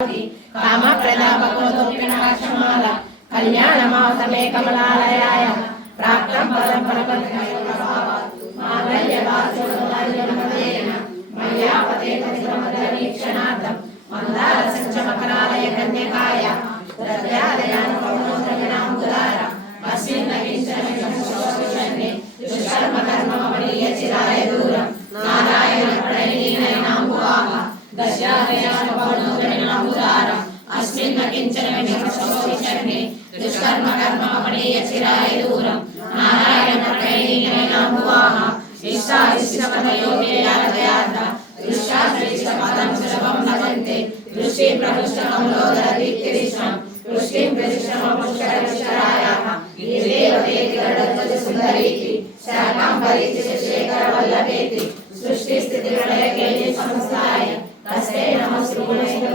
कामप्रदा भगवतोऽपिनाशमाल कल्याणमावतमे कमलालयाय प्राप्तं पदं मांगल्यवासोदर्यनमदेन मय्यापते तत्समदरीक्षणार्थं मन्दारसञ्चमकरालय कन्यकाय प्रत्यादयानुपमोदनामुदार अस्मिन् नवीनशरणे दुष्कर्मकर्ममणीयचिराय दूरं नारायणप्रणयिनीनयनाम्बुवाः दशादयानुपमोदनामुदारम् अस्मिन् न किञ्चन विषये दुष्कर्मकर्ममणीयचिराय दूरं नारायणप्रणयिनीनयनाम्बुवाः इष्टाइष्टपदयोगेयादयार्थ दृष्टाश्रेष्ठपदं सुलभं भजन्ते दृष्टिं प्रहृष्टकमलोदरदीप्तिरिष्टं दृष्टिं प्रदिष्टमपुष्करविष्करायाः गिरिदेवतेति गरुडध्वजसुन्दरीति शाकाम्बरीति शेखरवल्लभेति सृष्टिस्थितिप्रलयकेलि संस्थाय तस्मै नमः श्रीगुणेन्द्र